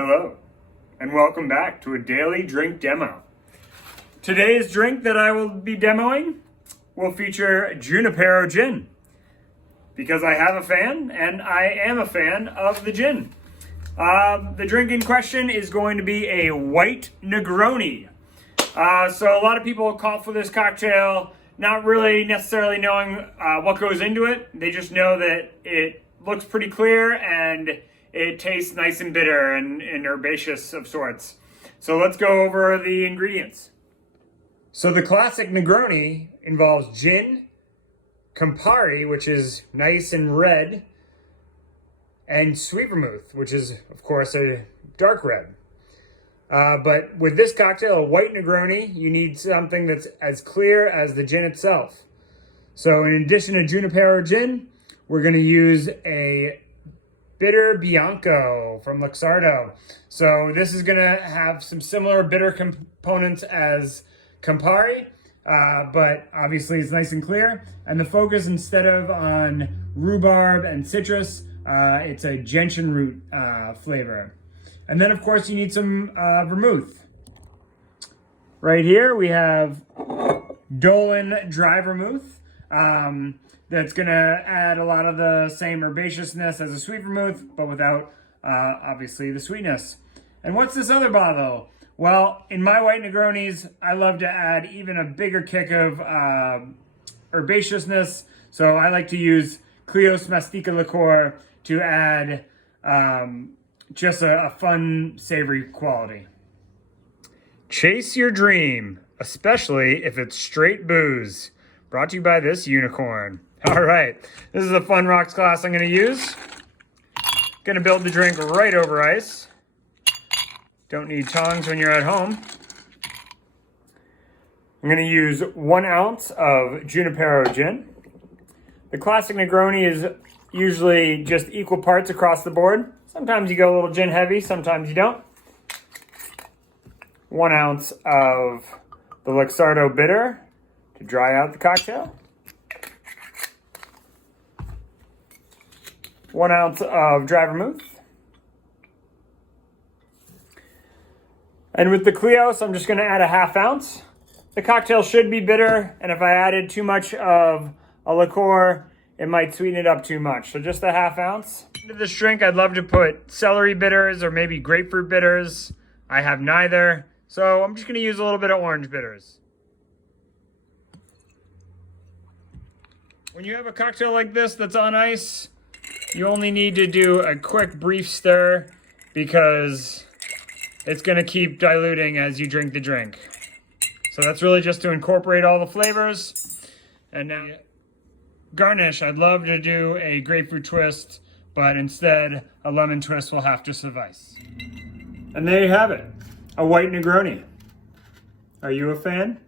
Hello, and welcome back to a daily drink demo. Today's drink that I will be demoing will feature Junipero Gin, because I have a fan, and I am a fan of the gin. The drink in question is going to be a white Negroni. So a lot of people call for this cocktail, not really necessarily knowing what goes into it. They just know that it looks pretty clear and it tastes nice and bitter and herbaceous of sorts. So let's go over the ingredients. So the classic Negroni involves gin, Campari, which is nice and red, and sweet vermouth, which is, of course, a dark red. But with this cocktail, a white Negroni, you need something that's as clear as the gin itself. So in addition to Junipero Gin, we're going to use a bitter Bianco from Luxardo. So this is going to have some similar bitter components as Campari, but obviously it's nice and clear. And the focus, instead of on rhubarb and citrus, it's a gentian root flavor. And then, of course, you need some vermouth. Right here we have Dolan dry vermouth. That's going to add a lot of the same herbaceousness as a sweet vermouth, but without, obviously, the sweetness. And what's this other bottle? Well, in my white Negronis, I love to add even a bigger kick of herbaceousness. So I like to use Clios Mastica liqueur to add just a fun, savory quality. Chase your dream, especially if it's straight booze. Brought to you by this unicorn. All right, this is a Fun Rocks glass I'm going to use. Going to build the drink right over ice. Don't need tongs when you're at home. I'm going to use 1 ounce of Junipero Gin. The classic Negroni is usually just equal parts across the board. Sometimes you go a little gin heavy, sometimes you don't. 1 ounce of the Luxardo bitter to dry out the cocktail. 1 ounce of dry vermouth. And with the Clios, I'm just going to add a 1/2 ounce. The cocktail should be bitter, and if I added too much of a liqueur, it might sweeten it up too much. So just a 1/2 ounce. Into this drink, I'd love to put celery bitters or maybe grapefruit bitters. I have neither, so I'm just going to use a little bit of orange bitters. When you have a cocktail like this that's on ice, you only need to do a quick, brief stir because it's going to keep diluting as you drink the drink. So that's really just to incorporate all the flavors. And now, garnish, I'd love to do a grapefruit twist, but instead a lemon twist will have to suffice. And there you have it, a white Negroni. Are you a fan?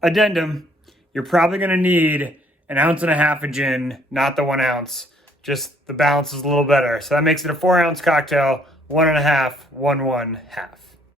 Addendum, you're probably going to need 1.5 ounces of gin, not the 1 ounce. Just the balance is a little better. So that makes it a 4 ounce cocktail, 1.5, 1, 1, half.